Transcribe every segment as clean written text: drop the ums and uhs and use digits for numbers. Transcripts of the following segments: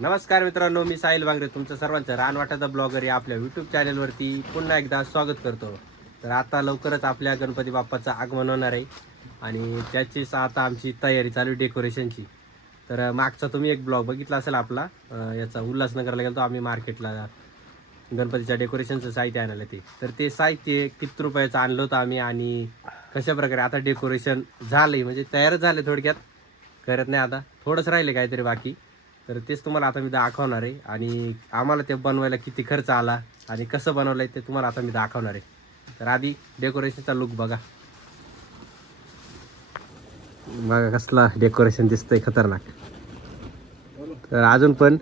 नमस्कार मित्रांनो, मी साहिल वांगरे तुमचं सर्वांचं रानवाटाचा ब्लॉगर या आपल्या यूट्यूब चॅनलवरती पुन्हा एकदा स्वागत करतो. तर आता लवकरच आपल्या गणपती बाप्पाचं आगमन होणार आहे आणि त्याचीच आता आमची तयारी चालू आहे डेकोरेशनची. तर मागचा तुम्ही एक ब्लॉग बघितला असेल आपला, याचा उल्हासनगरला गेलो आम्ही मार्केटला गणपतीच्या डेकोरेशनचं साहित्य आणायला. तर ते साहित्य किती रुपयाचं आणलं होतं आम्ही आणि कशा प्रकारे आता डेकोरेशन झालं म्हणजे तयारच झाले, थोडक्यात करत नाही, आता थोडंच राहिले काहीतरी बाकी. तर तेच तुम्हाला आता मी दाखवणार आहे आणि आम्हाला ते बनवायला किती खर्च आला आणि कसं बनवलं आहे ते तुम्हाला आता मी दाखवणार आहे. तर आधी डेकोरेशनचा लुक बघा. बघा कसला डेकोरेशन दिसतंय, खतरनाक. तर अजून पण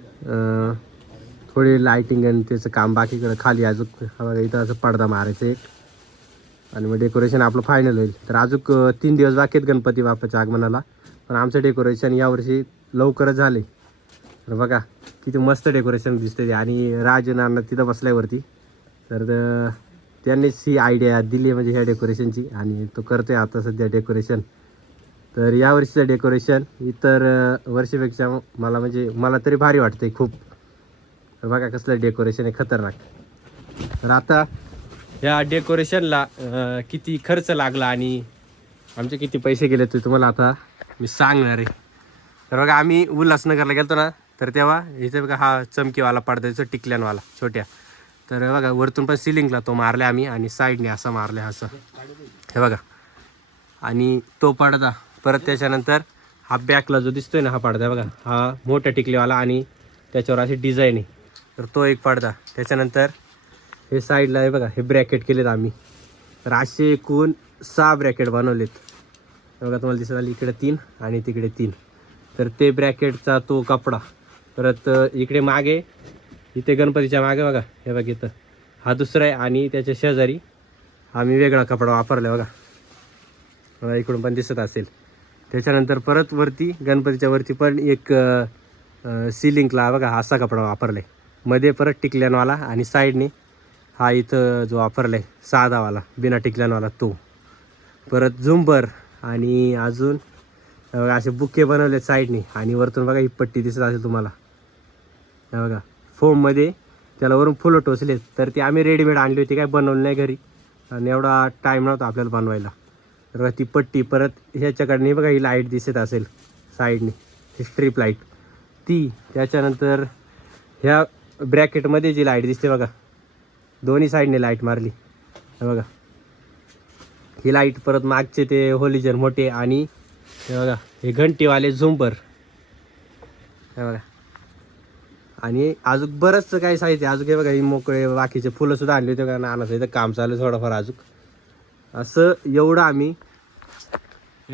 थोडी लाईटिंग आणि त्याचं काम बाकीकडं खाली अजून बघा, इथं असं पडदा मारायचं एक आणि मग डेकोरेशन आपलं फायनल होईल. तर अजून 3 दिवस बाकी आहेत गणपती बाप्पाच्या आगमनाला, पण आमचं डेकोरेशन यावर्षी लवकरच झाले. तर बघा किती मस्त डेकोरेशन दिसते आणि राजू नाना तिथं बसल्यावरती. तर त्यांनीच ही आयडिया दिली म्हणजे ह्या डेकोरेशनची आणि तो करतोय आता सध्या डेकोरेशन. तर यावर्षीचं डेकोरेशन इतर वर्षीपेक्षा मला तरी भारी वाटतंय खूप. तर बघा कसलं डेकोरेशन आहे, खतरनाक. तर आता ह्या डेकोरेशनला किती खर्च लागला आणि आमचे किती पैसे गेले ते तुम्हाला आता मी सांगणार आहे. तर बघा आम्ही उल्हासनगरला गेलो ना, तर तेव्हा इथे बघा हा चमकीवाला पडद्याचं टिकल्यांवाला छोट्या. तर बघा वरतून पण सिलिंगला तो मारला आम्ही आणि साईडने असं मारलं असं, हे बघा. आणि तो पडदा परत त्याच्यानंतर हा बॅकला जो दिसतोय ना हा पडदा बघा, हा मोठ्या टिकलीवाला आणि त्याच्यावर अशी डिझाईन आहे. तर तो एक पडदा. त्याच्यानंतर हे साईडला आहे बघा, हे ब्रॅकेट केलेत आम्ही. तर असे एकूण 6 ब्रॅकेट बनवलेत. बघा तुम्हाला दिसत आली, इकडे 3 आणि तिकडे 3. तर ते ब्रॅकेटचा तो कपडा. परत इकडे मागे, इथे गणपतीच्या मागे बघा, हे बघा इथं हा दुसरा आहे आणि त्याच्या शेजारी आम्ही वेगळा कपडा वापरला बघा, इकडून पण दिसत असेल. त्याच्यानंतर परत वरती गणपतीच्या वरती पण एक सिलिंगला बघा असा कपडा वापरला आहे. मध्ये परत टिकल्यांवाला आणि साईडने हा इथं जो वापरला आहे साधावाला बिना टिकल्यांवाला तो. परत झुंबर आणि अजून असे बुके बनवलेत साईडने. आणि वरतून बघा ही पट्टी दिसत असेल तुम्हाला, हे बघा फोममध्ये त्याला वरून फुलं टोचलेत. तर ती आम्ही रेडीमेड आणली होती, काय बनवली नाही घरी आणि एवढा टाईम नव्हता आपल्याला बनवायला. तर ती पट्टी परत ह्याच्याकडे बघा ही लाईट दिसत असेल साईडने, ही स्ट्रीप लाईट ती. त्याच्यानंतर ह्या ब्रॅकेटमध्ये जी लाईट दिसते बघा, दोन्ही साईडने लाईट मारली, हे बघा ही लाईट. परत मागचे ते होलिजन मोठे आणि हे बघा हे घंटीवाले झुंबर, हे बघा. आणि अजून बरंचसं काही साहित्य अजून हे बघा, ही मोकळे बाकीचे फुलं सुद्धा आणले होते का नानाचं, इथं काम चालू आहे थोडंफार अजून. असं एवढं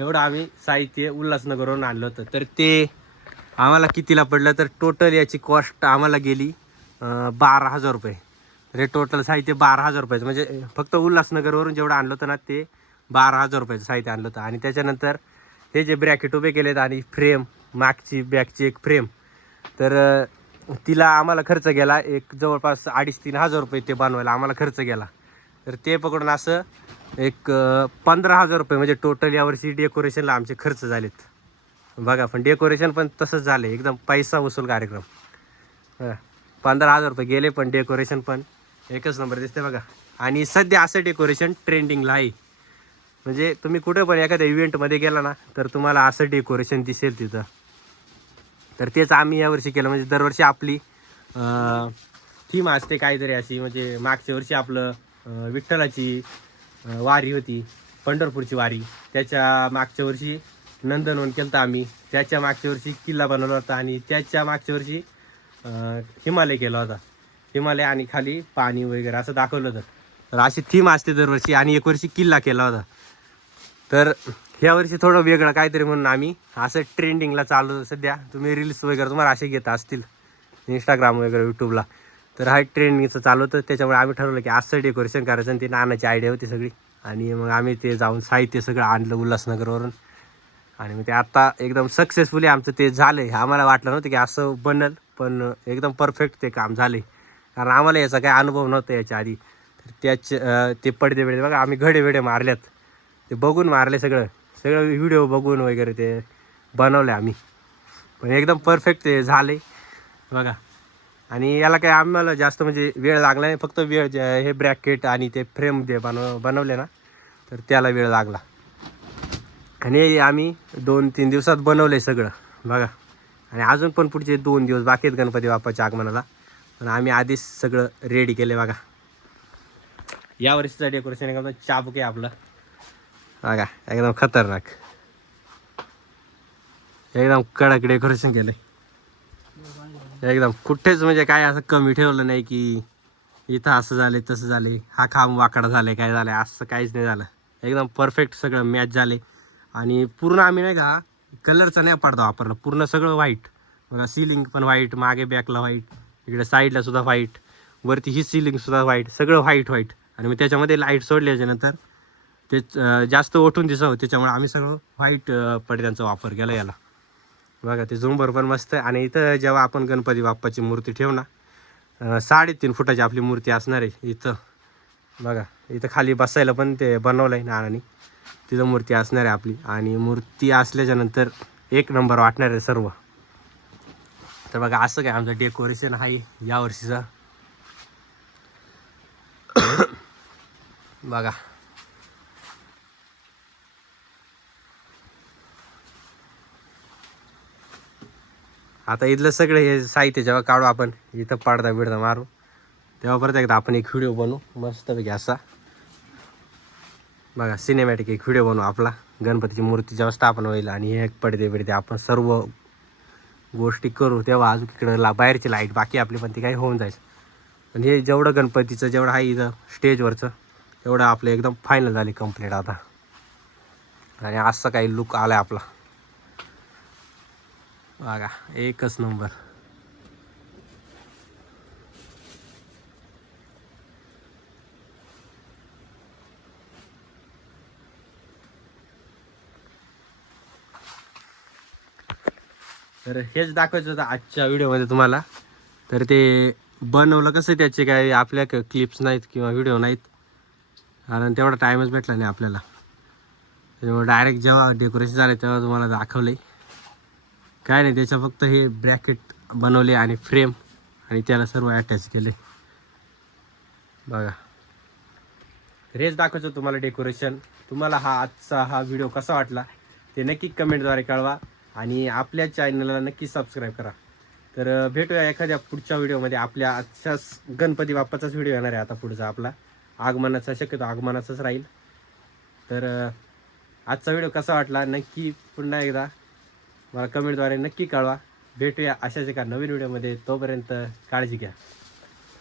आम्ही साहित्य उल्हासनगरवरून आणलं होतं. तर ते आम्हाला कितीला पडलं, तर टोटल याची कॉस्ट आम्हाला गेली 12,000 रुपये. तर हे टोटल साहित्य 12,000 रुपयाचं, म्हणजे फक्त उल्हासनगरवरून जेवढं आणलं होतं ना ते 12,000 रुपयाचं साहित्य आणलं होतं. आणि त्याच्यानंतर हे जे ब्रॅकेट उभे केलेत आणि फ्रेम, मागची बॅकची एक फ्रेम, तर तिला आम्हाला खर्च गेला एक जवळपास 2,500-3 हजार रुपये ते बनवायला आम्हाला खर्च गेला. तर ते पकडून असं एक 15,000 रुपये म्हणजे टोटल यावर्षी डेकोरेशनला आमचे खर्च झालेत बघा. पण डेकोरेशन पण तसंच झालं, एकदम पैसा वसूल कार्यक्रम. 15,000 रुपये गेले, पण डेकोरेशन पण एकच नंबर दिसते बघा. आणि सध्या असं डेकोरेशन ट्रेंडिंगला आहे, म्हणजे तुम्ही कुठे पण एखाद्या इव्हेंटमध्ये गेला ना तर तुम्हाला असं डेकोरेशन दिसेल तिथं. तर तेच आम्ही यावर्षी केलं. म्हणजे दरवर्षी आपली थीम असते काहीतरी अशी, म्हणजे मागच्या वर्षी आपलं विठ्ठलाची वारी होती, पंढरपूरची वारी. त्याच्या मागच्या वर्षी नंदनवन केलं होतं आम्ही. त्याच्या मागच्या वर्षी किल्ला बनवला होता आणि त्याच्या मागच्या वर्षी हिमालय केला होता. हिमालय आणि खाली पाणी वगैरे असं दाखवलं होतं. तर अशी थीम असते दरवर्षी. आणि एक वर्षी किल्ला केला होता. तर ह्या वर्षी थोडं वेगळं काहीतरी म्हणून आम्ही असं ट्रेंडिंगला चालू. सध्या तुम्ही रील्स वगैरे तुम्हाला असे घेत असतील इंस्टाग्राम वगैरे यूट्यूबला, तर हा ट्रेंडिंगचं चालू होतं. त्याच्यामुळे आम्ही ठरवलं की असं डेकोरेशन करायचं. आणि ती नानाची आयडिया होती सगळी. आणि मग आम्ही ते जाऊन साहित्य सगळं आणलं उल्हासनगरवरून. आणि मग ते आता एकदम सक्सेसफुली आमचं ते झालं आहे. आम्हाला वाटलं नव्हतं की असं बनल, पण एकदम परफेक्ट ते काम झाले. कारण आम्हाला याचा काही अनुभव नव्हता याच्या आधी. तर ते पडदे बिडदे बघा आम्ही घडे वेडे मारल्यात, ते बघून मारले सगळं व्हिडिओ बघून वगैरे ते बनवले आम्ही. पण एकदम परफेक्ट ते झाले. बघा. आणि याला काय आम्हाला जास्त म्हणजे वेळ लागला नाही, फक्त वेळ हे ब्रॅकेट आणि ते फ्रेम जे बनवले ना, तर त्याला वेळ लागला. आणि आम्ही 2-3 दिवसात बनवलं सगळं बघा. आणि अजून पण पुढचे 2 दिवस बाकी आहेत गणपती बाप्पाच्या आगमनाला, पण आम्ही आधीच सगळं रेडी केले बघा. या वर्षीचं डेकोरेशन एकदम चाबूक आहे आपलं बघा, एकदम खतरनाक, एकदम कडक डेकोरेशन केलंय एकदम. कुठेच म्हणजे काय असं कमी ठेवलं नाही की इथं असं झाले तसं झाले, हा खांब वाकडा झाले काय झालं, असं काहीच नाही झालं. एकदम परफेक्ट सगळं मॅच झाले. आणि पूर्ण आम्ही नाही का कलरचा नाही पडदा वापरला, पूर्ण सगळं व्हाईट बघा. सिलिंग पण व्हाईट, मागे बॅकला व्हाईट, इकडे साईडला सुद्धा व्हाईट, वरती ही सिलिंगसुद्धा व्हाईट, सगळं व्हाईट व्हाईट. आणि मग त्याच्यामध्ये लाईट सोडल्याच्यानंतर ते जास्त ओठून दिसावं त्याच्यामुळे आम्ही सगळं व्हाईट पडद्यांचा वापर केला याला बघा. ते झुंबर पण मस्त आहे. आणि इथं जेव्हा आपण गणपती बाप्पाची मूर्ती ठेवू ना, 3.5 फुटाची आपली मूर्ती असणार आहे इथं बघा. इथं खाली बसायला पण ते बनवलं आहे नानानी, तिथं मूर्ती असणार आहे आपली. आणि मूर्ती असल्याच्यानंतर एक नंबर वाटणार आहे सर्व. तर बघा असं काय आमचं डेकोरेशन आहे यावर्षीचं बघा. आता इथलं सगळं हे साहित्य जेव्हा काढू आपण, इथं पडदा बिडदा मारू, तेव्हा परत एकदा आपण एक व्हिडिओ बनवू मस्तपैकी असा बघा. सिनेमॅटिक एक व्हिडिओ बनवू आपला, गणपतीची मूर्ती जेव्हा स्थापना होईल आणि हे पडदे बिडदे आपण सर्व गोष्टी करू, तेव्हा अजून इकडं बाहेरची लाईट बाकी आपली पण ती काही होऊन जाईल. पण हे जेवढं गणपतीचं जेवढं आहे इथं स्टेजवरचं, तेवढं आपलं एकदम फायनल झाले कंप्लीट आता. आणि असं काही लुक आला आहे आपला बघा, एकच नंबर. तर हेच दाखवायचं होतं आजच्या व्हिडिओमध्ये तुम्हाला. तर ते बनवलं कसं, त्याचे काय आपल्या क्लिप्स नाहीत किंवा व्हिडिओ नाहीत, कारण तेवढा टाईमच भेटला नाही आपल्याला. त्यामुळे डायरेक्ट जेव्हा डेकोरेशन झालं तेव्हा तुम्हाला दाखवलं आहे. काय नाही, त्याचं फक्त हे ब्रॅकेट बनवले आणि फ्रेम आणि त्याला सर्व अटॅच केले बघा. हेच दाखवायचं तुम्हाला डेकोरेशन. तुम्हाला आजचा हा व्हिडिओ कसा वाटला ते नक्की कमेंटद्वारे कळवा. आणि आपल्या चॅनलला नक्की सबस्क्राईब करा. तर भेटूया एखाद्या पुढच्या व्हिडिओमध्ये. आपल्या आजच्याच गणपती बाप्पाचाच व्हिडिओ येणार आहे आता पुढचा आपला, आगमनाचा, शक्यतो आगमनाचाच राहील. तर आजचा व्हिडिओ कसा वाटला नक्की पुन्हा एकदा मला कमेंटद्वारे नक्की कळवा. भेटूया अशाच एका नवीन व्हिडिओमध्ये. तोपर्यंत काळजी घ्या.